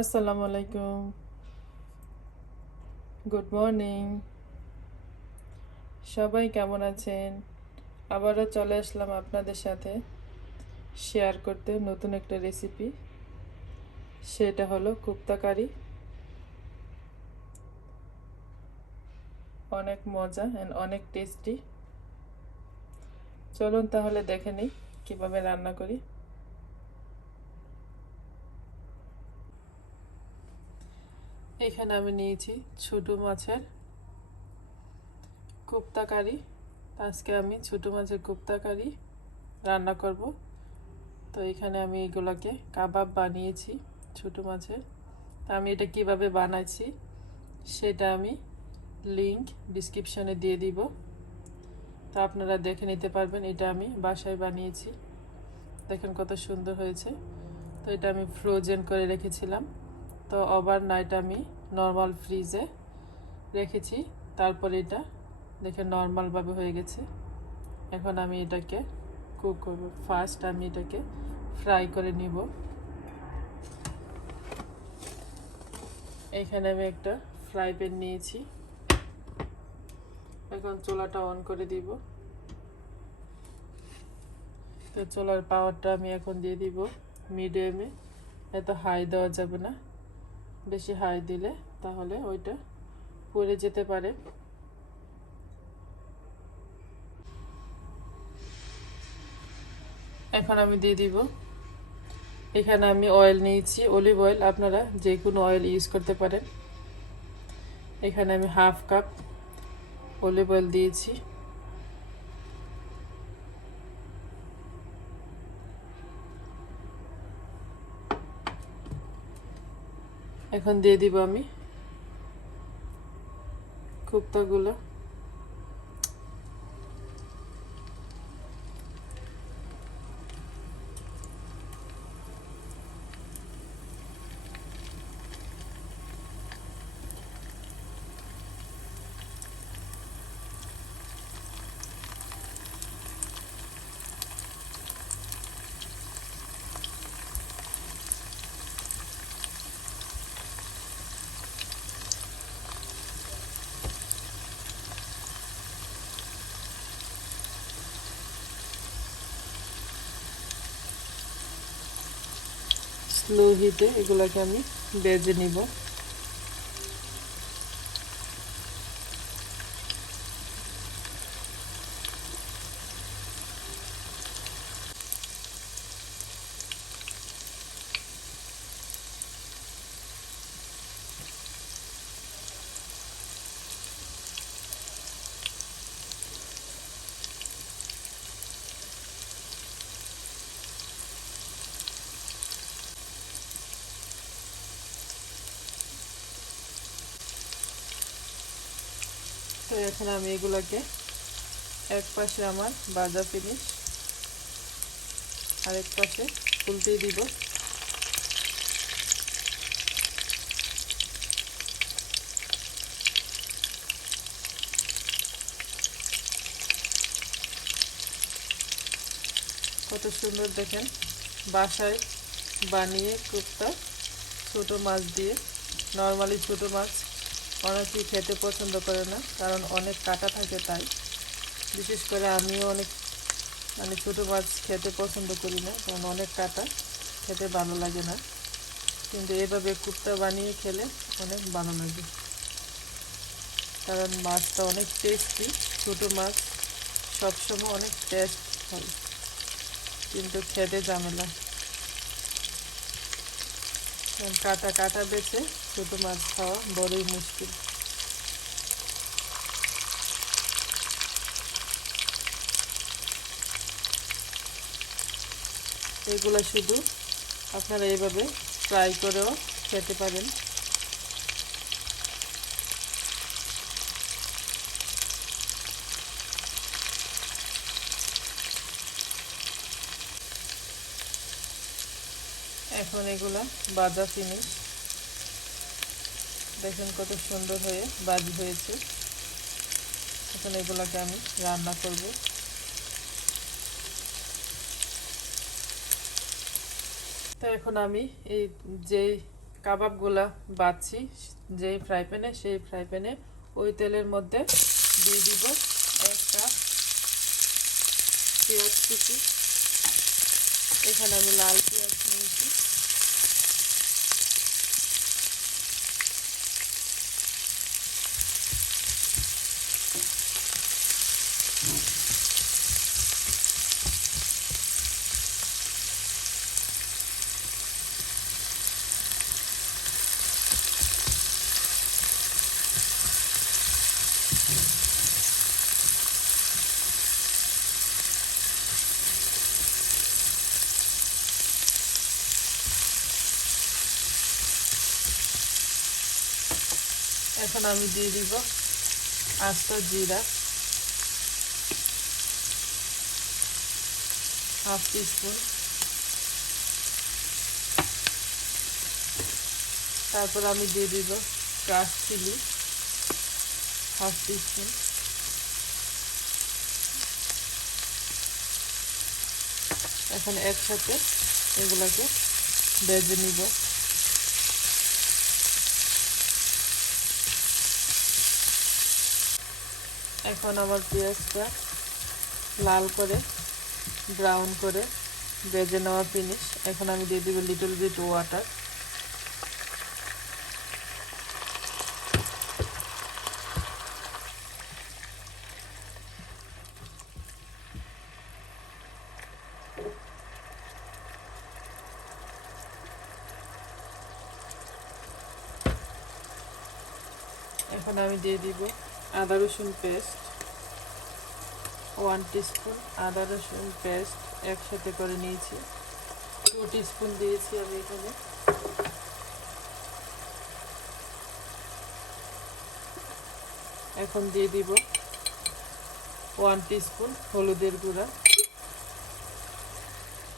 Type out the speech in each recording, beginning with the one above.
আসসালামু আলাইকুম, good morning. সবাই কেমন আছেন? আবারও চলে আসলাম আপনাদের সাথে শেয়ার করতে নতুন একটা রেসিপি। সেটা হলো কুপ্তা কারি। অনেক মজা অ্যান্ড অনেক টেস্টি। চলুন তাহলে দেখে নিই কীভাবে রান্না করি। এখানে আমি নিয়েছি ছোটো মাছের কুপ্তা কারি। আজকে আমি ছোটো মাছের কুপ্তা কারি রান্না করব। তো এখানে আমি এগুলোকে কাবাব বানিয়েছি ছোটো মাছের। তা আমি এটা কিভাবে বানাইছি সেটা আমি লিংক ডিসক্রিপশনে দিয়ে দিব, তো আপনারা দেখে নিতে পারবেন। এটা আমি বাসায় বানিয়েছি, দেখেন কত সুন্দর হয়েছে। তো এটা আমি ফ্রোজেন করে রেখেছিলাম, তো ওভারনাইট আমি নর্মাল ফ্রিজে রেখেছি। তারপরে এটা দেখে নর্মালভাবে হয়ে গেছে। এখন আমি এটাকে কুক করব। ফার্স্ট আমি এটাকে ফ্রাই করে নিব। এখানে আমি একটা ফ্রাই প্যান নিয়েছি। এখন চুলাটা অন করে দিব। তো চুলার পাওয়ারটা আমি এখন দিয়ে দিব মিডিয়ামে। এত হাই দেওয়া যাবে না, বেশি হাই দিলে তাহলে ওইটা পুড়ে যেতে পারে। এখন আমি দিয়ে দিব, এখানে আমি অয়েল নিয়েছি, অলিভ অয়েল। আপনারা যে কোনো অয়েল ইউজ করতে পারেন। এখানে আমি হাফ কাপ অলিভ অয়েল দিয়েছি। এখন দিয়ে দিব আমি কুপ্তাগুলো। স্লো হিটে এগুলোকে আমি ভেজে নিব। তো এখন আমি এগুলোকে এক পাশে আমার ভাজা ফিনিশ, আরেক পাশে উল্টে দিব। কত সুন্দর দেখেন, বাসায় বানিয়ে কুপ্তা ছোটো মাছ দিয়ে। নর্মালি ছোটো মাছ অনেকেই খেতে পছন্দ করে না, কারণ অনেক কাঁটা থাকে। তাই বিশেষ করে আমিও অনেক ছোটো মাছ খেতে পছন্দ করি না, কারণ অনেক কাঁটা, খেতে ভালো লাগে না। কিন্তু এভাবে কুপ্তা বানিয়ে খেলে অনেক ভালো লাগে, কারণ মাছটা অনেক টেস্টি। ছোটো মাছ সবসময় অনেক টেস্ট হয়, কিন্তু খেতে ঝামেলা। কাঁটা কাঁটা বেছে ছোটো মাছ খাওয়া বড়ই মুশকিল। এগুলো শুধু আপনারা এইভাবে ফ্রাই করেও খেতে পারেন। এখন এগুলা ভাজা ফিনিশ, দেখুন কত সুন্দর হয়ে ভাজি হয়েছে। এখন এগুলোকে আমি রান্না করব। তো এখন আমি এই যে কাবাবগুলা বাছছি যেই ফ্রাই প্যানে, সেই ফ্রাই প্যানে ওই তেলের মধ্যে দিয়ে দিব একটা পেঁয়াজ কুচি। এখানে আমি লাল পেঁয়াজ নিয়েছি। এখন আমি দিয়ে দিব আস্ত জিরা, হাফ টিস্পুন। তারপর আমি দিয়ে দিব ক্রাশ চিলি, হাফ টিস্পুন। এখন একসাথে এগুলাকে ভেজে নিব। এখন আমার পেঁয়াজটা লাল করে ব্রাউন করে ভেজে নেওয়া ফিনিশ। এখন আমি দিয়ে দিব লিটল বিট ওয়াটার। এখন আমি দিয়ে দিব আদা রসুন পেস্ট, 1 টিস্পুন আদা রসুন পেস্ট একসাথে করে নিয়েছি। 2 টিস্পুন দিয়েছি আমি এখানে। এখন দিয়ে দিব 1 টিস্পুন হলুদের গুঁড়া।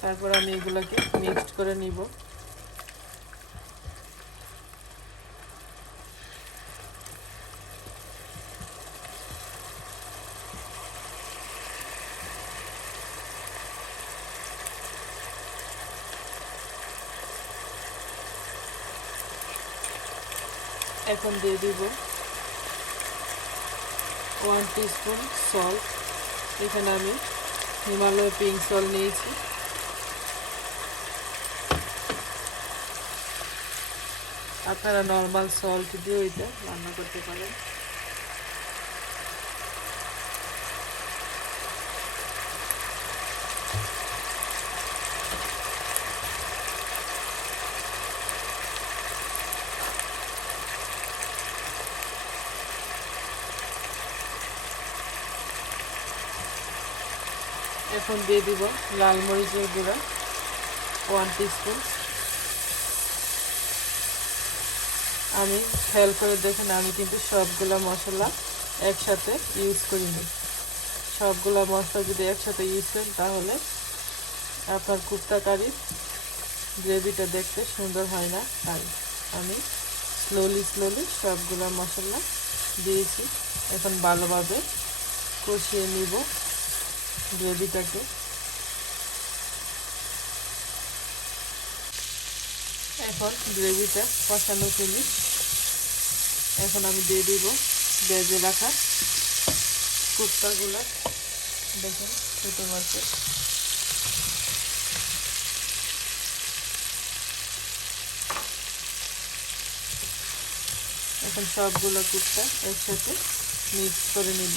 তারপর আমি এগুলোকে মিক্সড করে নিব। এখন দিয়ে দিব 1 টিস্পুন সল্ট। এখানে আমি হিমালয় পিঙ্ক সল্ট নিয়েছি। আপনারা নর্মাল সল্ট দিয়ে এটা রান্না করতে পারেন। এখন দিয়ে দিব লাল মরিচের গুঁড়া 1 টিস্পুন। আমি খেয়াল করে দেখেন, আমি কিন্তু সবগুলা মশলা একসাথে ইউজ করিনি। সবগুলা মশলা যদি একসাথে ইউজ করেন তাহলে আপনার কুপ্তা কারির গ্রেভিটা দেখতে সুন্দর হয় না। আর আমি স্লোলি সবগুলা মশলা দিয়েছি। এখন ভালোভাবে কষিয়ে নিব গ্রেভিটাকে। এখন গ্রেভিটা কষানো ফিনিশ। এখন আমি দিয়ে দিব ভেজে রাখা কুপ্তাগুলো। দেখুন ছোটো মাছের। এখন সবগুলো কুপ্তা একসাথে মিক্স করে নিব।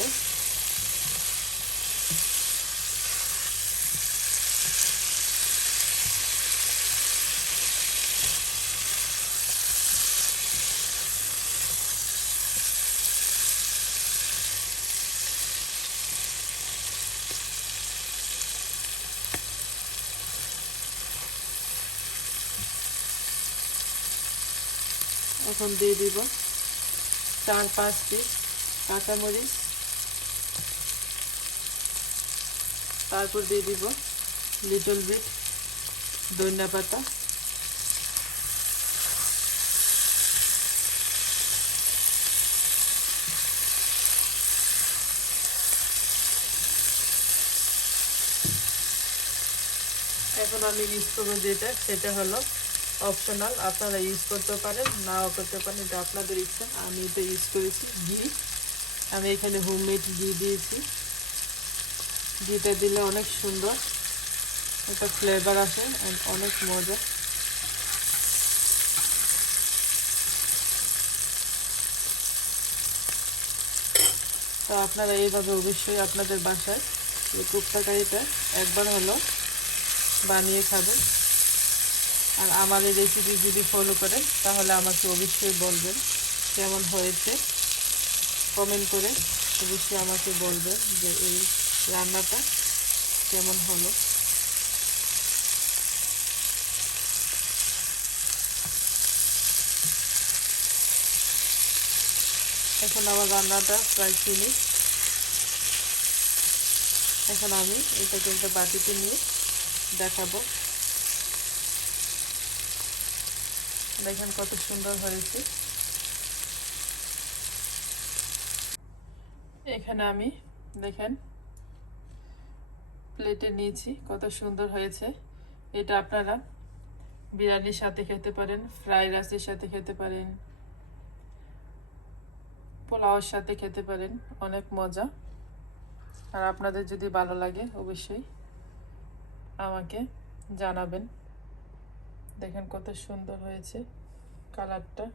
এখন দিয়ে দিব 4-5 পিস কাঁচামরিচ। তারপর দিয়ে দিব লিটল বিট ধনিয়া পাতা। এখন আমি ইউজ করবো যেটা, সেটা হলো অপশনাল, আপনারা ইউজ করতে পারেন, নাও করতে পারেন, এটা আপনাদের ইচ্ছা। আমি এটা ইউজ করেছি ঘি। আমি এখানে হোমমেড ঘি দিয়েছি। ঘিটা দিলে অনেক সুন্দর একটা ফ্লেভার আসে, অনেক মজা। তো আপনারা এইভাবে অবশ্যই আপনাদের বাসায় এই কোপ্তা কারিটা একবার হলো বানিয়ে খাবেন। আর আমার এই রেসিপি যদি ফলো করেন তাহলে আমাকে অবশ্যই বলবেন কেমন হয়েছে। কমেন্ট করে অবশ্যই আমাকে বলবেন যে এই রান্নাটা কেমন হলো। এখন আমার রান্নাটা প্রায় ফিনিশ। এখন আমি এটাকে একটা বাটিতে নিয়ে দেখাবো। দেখেন কত সুন্দর হয়েছে। এখানে আমি দেখেন প্লেটে নিয়েছি, কত সুন্দর হয়েছে। এটা আপনারা বিরিয়ানির সাথে খেতে পারেন, ফ্রাইড রাইসের সাথে খেতে পারেন, পোলাওর সাথে খেতে পারেন, অনেক মজা। আর আপনাদের যদি ভালো লাগে অবশ্যই আমাকে জানাবেন। দেখেন কত সুন্দর হয়েছে কালারটা।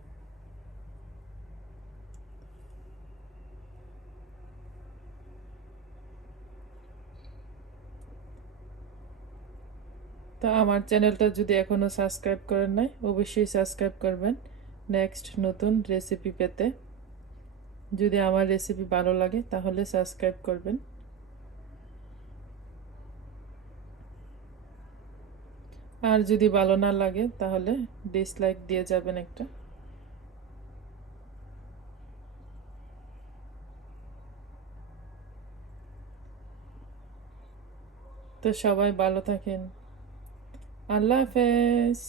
তো আমার চ্যানেলটা যদি এখনও সাবস্ক্রাইব করেন নাই অবশ্যই সাবস্ক্রাইব করবেন নেক্সট নতুন রেসিপি পেতে। যদি আমার রেসিপি ভালো লাগে তাহলে সাবস্ক্রাইব করবেন। আর যদি ভালো না লাগে তাহলে ডিসলাইক দিয়ে যাবেন একটা। তো সবাই ভালো থাকেন। আল্লাহ হাফেজ।